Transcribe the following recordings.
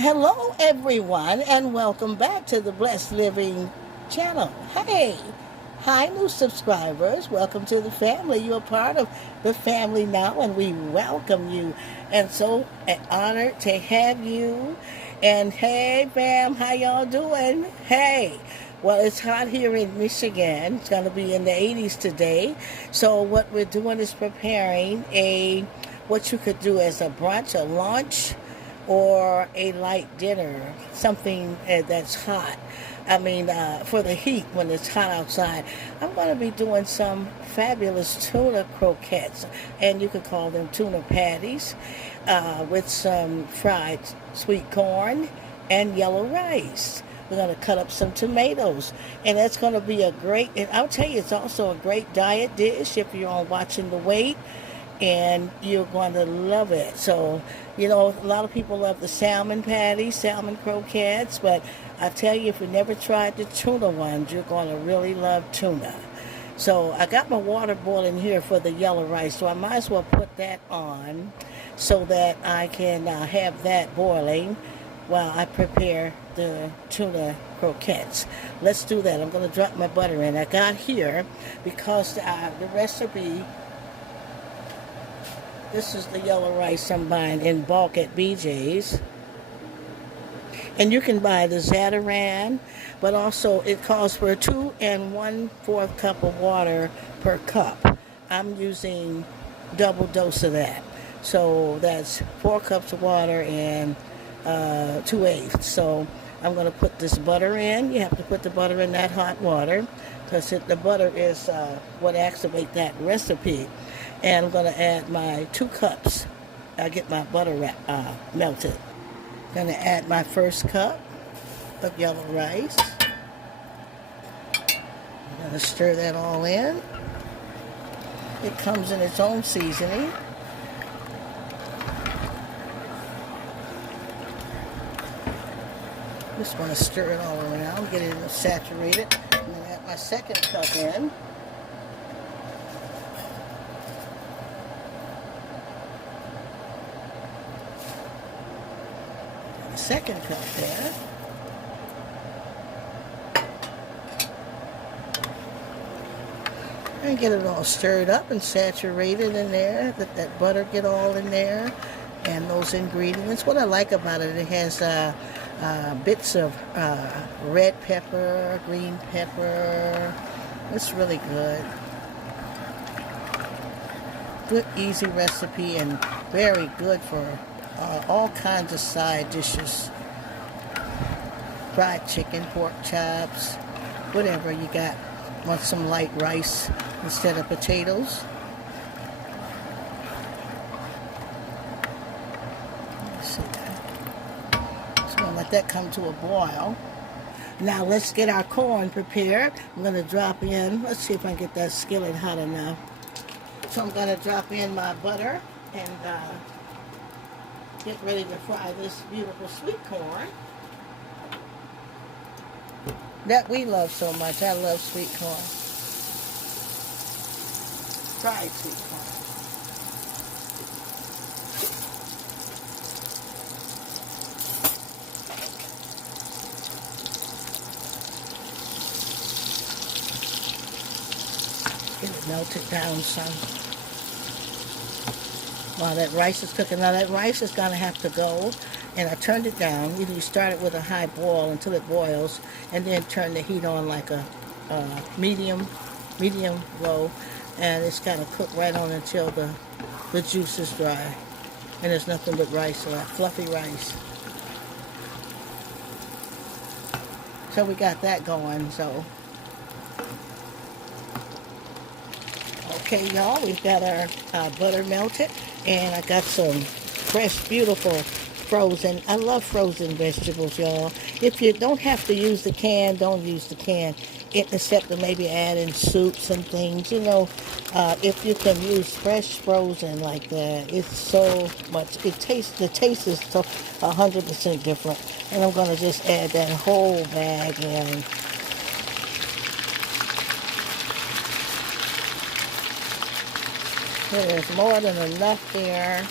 Hello, everyone, and welcome back to the Blessed Living channel. Hey, hi, new subscribers. Welcome to the family. You're part of the family now, and we welcome you. And so honored to have you. And hey, fam, how y'all doing? Hey. Well, it's hot here in Michigan. It's going to be in the 80s today. So what we're doing is preparing what you could do as a brunch, a lunch, or a light dinner, something that's hot. I mean, for the heat when it's hot outside. I'm going to be doing some fabulous tuna croquettes, and you could call them tuna patties, with some fried sweet corn and yellow rice. We're going to cut up some tomatoes, and that's going to be a great, and I'll tell you, it's also a great diet dish if you're on watching the weight, and you're going to love it. So, a lot of people love the salmon patties, salmon croquettes, but I tell you, if you never tried the tuna ones, you're going to really love tuna. So I got my water boiling here for the yellow rice, so I might as well put that on so that I can have that boiling while I prepare the tuna croquettes. Let's do that. I'm going to drop my butter in. I got here because the recipe, this is the yellow rice I'm buying in bulk at BJ's. And you can buy the Zatarain, but also it calls for 2 1/4 cup of water per cup. I'm using double dose of that. So that's 4 cups of water and 2/8. So I'm going to put this butter in. You have to put the butter in that hot water because the butter is what activates that recipe. And I'm going to add my 2 cups. I get my butter melted. Going to add my first cup of yellow rice. I'm going to stir that all in. It comes in its own seasoning. Just want to stir it all around, get it saturated. I'm going to add my second cup in. Second cup there. And get it all stirred up and saturated in there. Let that butter get all in there. And those ingredients. What I like about it, it has bits of red pepper, green pepper. It's really good. Good, easy recipe and very good for all kinds of side dishes. Fried chicken, pork chops, whatever you got. Want some light rice instead of potatoes. Let's see that. Just gonna let that come to a boil. Now let's get our corn prepared. I'm gonna drop in, let's see if I can get that skillet hot enough. So I'm gonna drop in my butter and get ready to fry this beautiful sweet corn that we love so much. I love sweet corn. Fried sweet corn. Get it melted down some. While that rice is cooking. Now that rice is going to have to go, and I turned it down. You start it with a high boil until it boils, and then turn the heat on like a medium low, and it's got to cook right on until the juice is dry. And there's nothing but rice left, fluffy rice. So we got that going, so. Okay, y'all, we've got our butter melted, and I got some fresh, beautiful frozen. I love frozen vegetables, y'all. If you don't have to use the can, don't use the can, except to maybe add in soups and things. If you can use fresh frozen like that, it's so much. The taste is so 100% different. And I'm going to just add that whole bag in. There's more than enough there.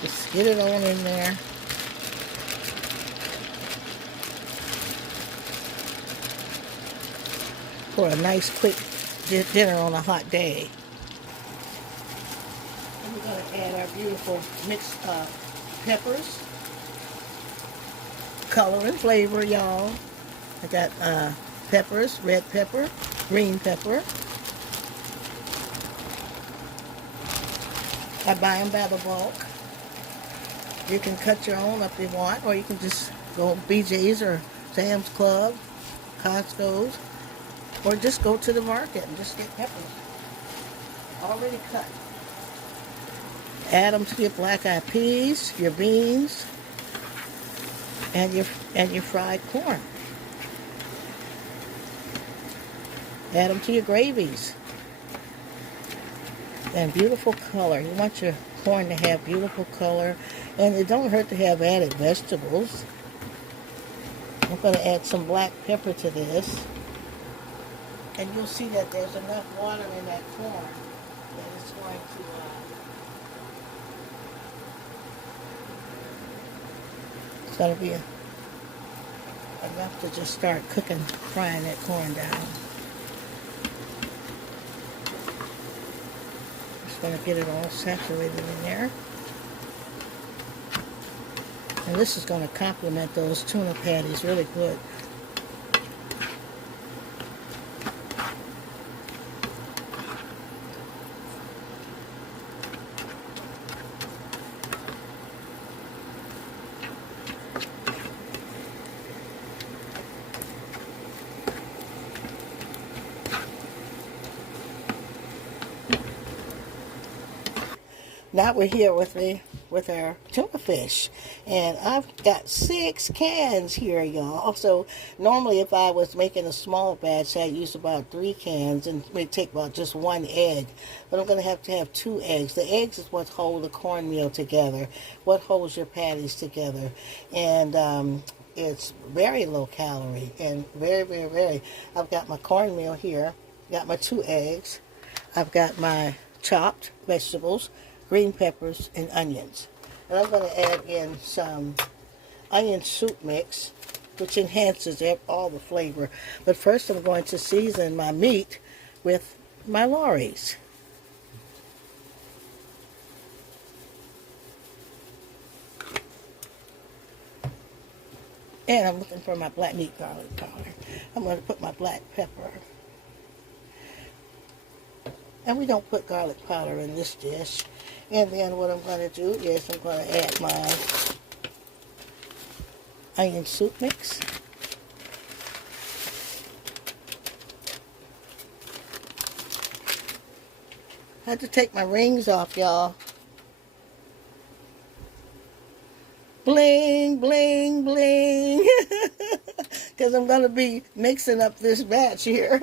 Just Get it on in there. For a nice quick dinner on a hot day. And we're going to add our beautiful mixed peppers. Color and flavor, y'all. I got peppers, red pepper, green pepper. I buy them by the bulk. You can cut your own if you want, or you can just go BJ's or Sam's Club, Costco's, or just go to the market and just get peppers already cut. Add them to your black-eyed peas, your beans, and your fried corn. Add them to your gravies. And beautiful color. You want your corn to have beautiful color, and it don't hurt to have added vegetables. I'm going to add some black pepper to this. And you'll see that there's enough water in that corn that it's going to be enough to just start cooking, frying that corn down. Just going to get it all saturated in there. And this is going to complement those tuna patties really good. Now we're here with our tuna fish, and I've got 6 cans here, y'all. So normally if I was making a small batch, I'd use about 3 cans, and it would take about just 1 egg. But I'm going to have 2 eggs. The eggs is what hold the cornmeal together, what holds your patties together, and it's very low calorie and very, very, very. I've got my cornmeal here, got my 2 eggs, I've got my chopped vegetables, green peppers, and onions. And I'm going to add in some onion soup mix, which enhances all the flavor. But first I'm going to season my meat with my Lorries. And I'm looking for my black meat garlic powder. I'm going to put my black pepper. And we don't put garlic powder in this dish. And then what I'm going to do is I'm going to add my onion soup mix. I had to take my rings off, y'all. Bling, bling, bling. Because I'm going to be mixing up this batch here.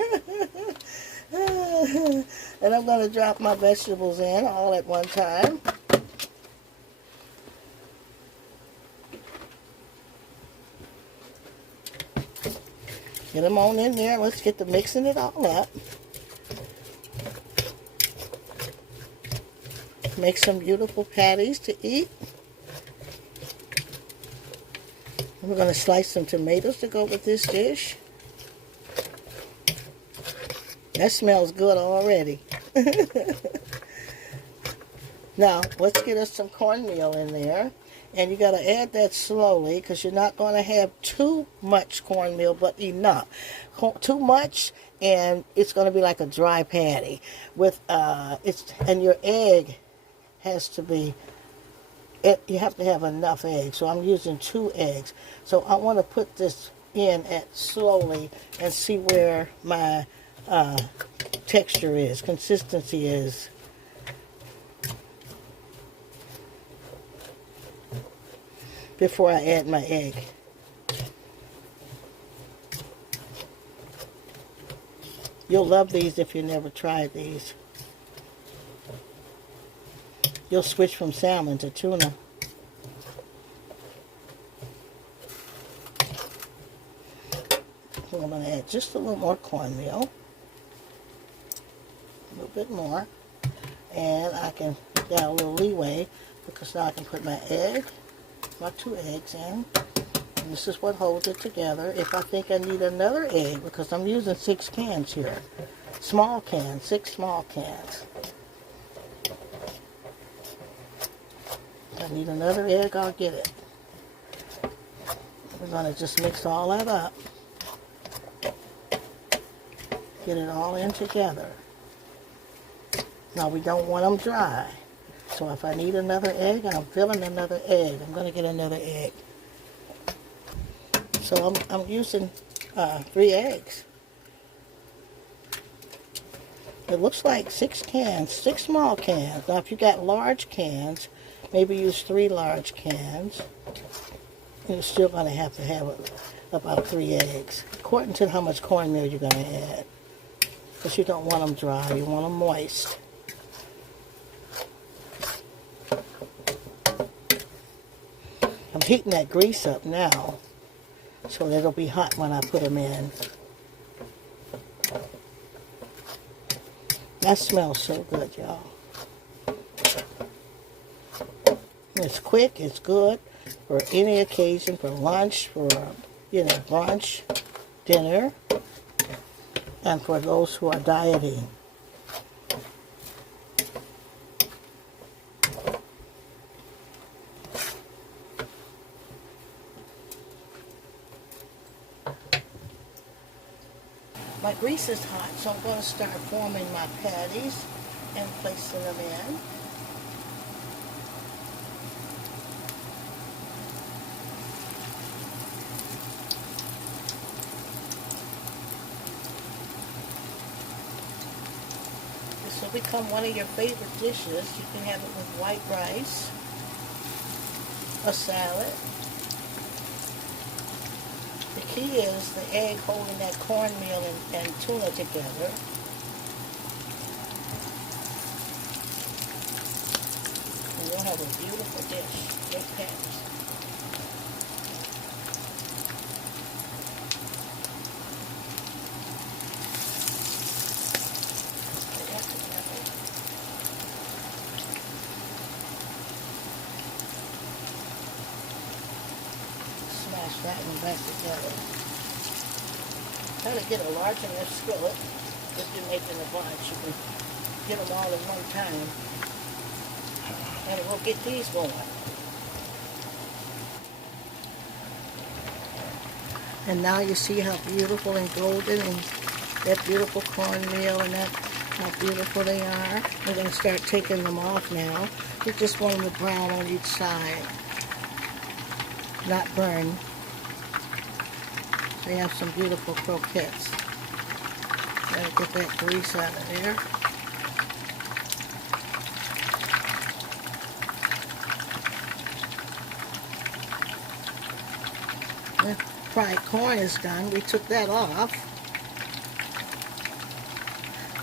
And I'm going to drop my vegetables in all at one time. Get them on in there. Let's get to mixing it all up. Make some beautiful patties to eat. We're going to slice some tomatoes to go with this dish. That smells good already. Now, let's get us some cornmeal in there. And you got to add that slowly because you're not going to have too much cornmeal, but enough. Too much, and it's going to be like a dry patty. And your egg has to be, you have to have enough eggs. So I'm using 2 eggs. So I want to put this in slowly and see where my texture is, consistency is. Before I add my egg. You'll love these if you never tried these. You'll switch from salmon to tuna. So I'm going to add just a little more cornmeal. A little bit more. And I can get a little leeway because now I can put my egg, my 2 eggs in. And this is what holds it together. If I think I need another egg, because I'm using 6 cans here. Small cans, 6 small cans. If I need another egg, I'll get it. We're going to just mix all that up. Get it all in together. Now we don't want them dry. So if I need another egg, I'm filling another egg. I'm going to get another egg. So I'm using 3 eggs. It looks like 6 cans, 6 small cans. Now if you got large cans, maybe use 3 large cans. And you're still going to have about 3 eggs, according to how much cornmeal you're going to add. Because you don't want them dry, you want them moist. I'm heating that grease up now, so it'll be hot when I put them in. That smells so good, y'all. It's quick, it's good for any occasion, for lunch, for, brunch, dinner, and for those who are dieting. My grease is hot, so I'm going to start forming my patties and placing them in. This will become one of your favorite dishes. You can have it with white rice, a salad. The key is the egg holding that cornmeal and tuna together. And you'll have a beautiful dish. Great patties. Smash that one back together. Try to get a large enough skillet. If you're making a bunch, you can get them all at one time. And we'll get these going. And now you see how beautiful and golden and that beautiful cornmeal and that how beautiful they are. We're going to start taking them off now. We just want them to brown on each side, not burn. They have some beautiful croquettes. Gotta get that grease out of there. The fried corn is done. We took that off.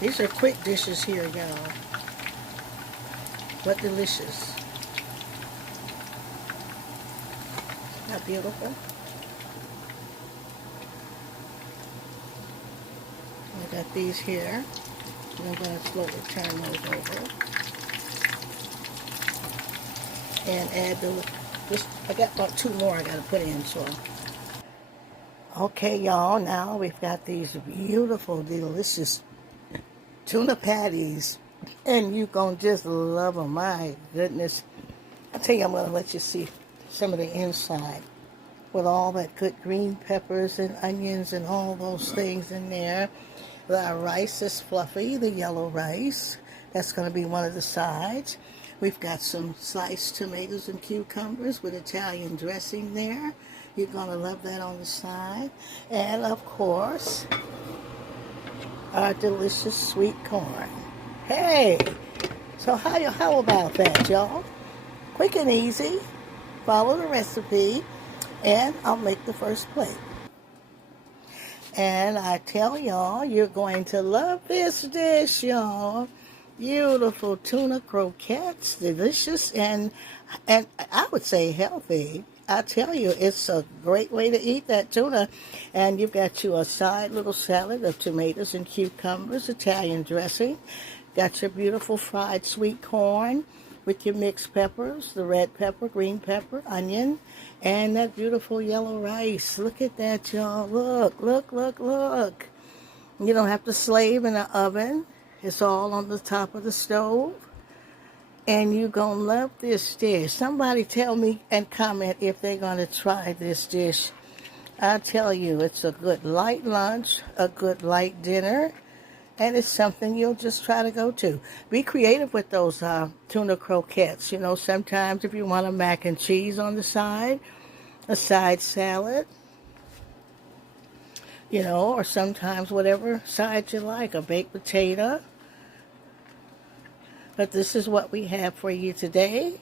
These are quick dishes here, y'all. But delicious. Isn't that beautiful? I got these here. And I'm going to slowly turn those over. And add I got about 2 more I got to put in, so. Okay, y'all, now we've got these beautiful, delicious tuna patties. And you're going to just love them. My goodness. I tell you, I'm going to let you see some of the inside with all that good green peppers and onions and all those things in there. The rice is fluffy, the yellow rice. That's going to be one of the sides. We've got some sliced tomatoes and cucumbers with Italian dressing there. You're going to love that on the side. And, of course, our delicious sweet corn. Hey! So how about that, y'all? Quick and easy. Follow the recipe. And I'll make the first plate. And I tell y'all, you're going to love this dish, y'all. Beautiful tuna croquettes, delicious, and I would say healthy. I tell you, it's a great way to eat that tuna. And you've got you a side little salad of tomatoes and cucumbers, Italian dressing. Got your beautiful fried sweet corn with your mixed peppers, the red pepper, green pepper, onion, and that beautiful yellow rice. Look at that, y'all. Look, look, look, look. You don't have to slave in the oven. It's all on the top of the stove. And you're going to love this dish. Somebody tell me and comment if they're going to try this dish. I tell you, it's a good light lunch, a good light dinner, and it's something you'll just try to go to. Be creative with those tuna croquettes. You know, sometimes if you want a mac and cheese on the side, a side salad, you know, or sometimes whatever side you like, a baked potato. But this is what we have for you today.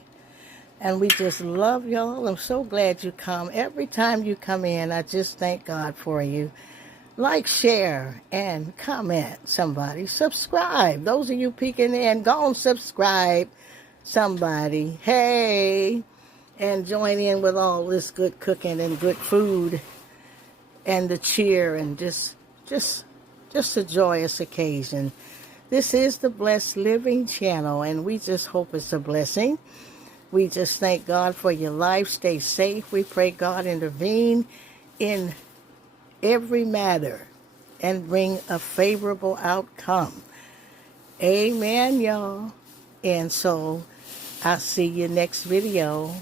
And we just love y'all. I'm so glad you come. Every time you come in, I just thank God for you. Like, share, and comment. Somebody subscribe. Those of you peeking in, go and subscribe. Somebody. Hey. And join in with all this good cooking and good food. And the cheer and just a joyous occasion. This is the Blessed Living Channel, and we just hope it's a blessing. We just thank God for your life. Stay safe. We pray God intervene in every matter and bring a favorable outcome. Amen, y'all. And so I'll see you next video.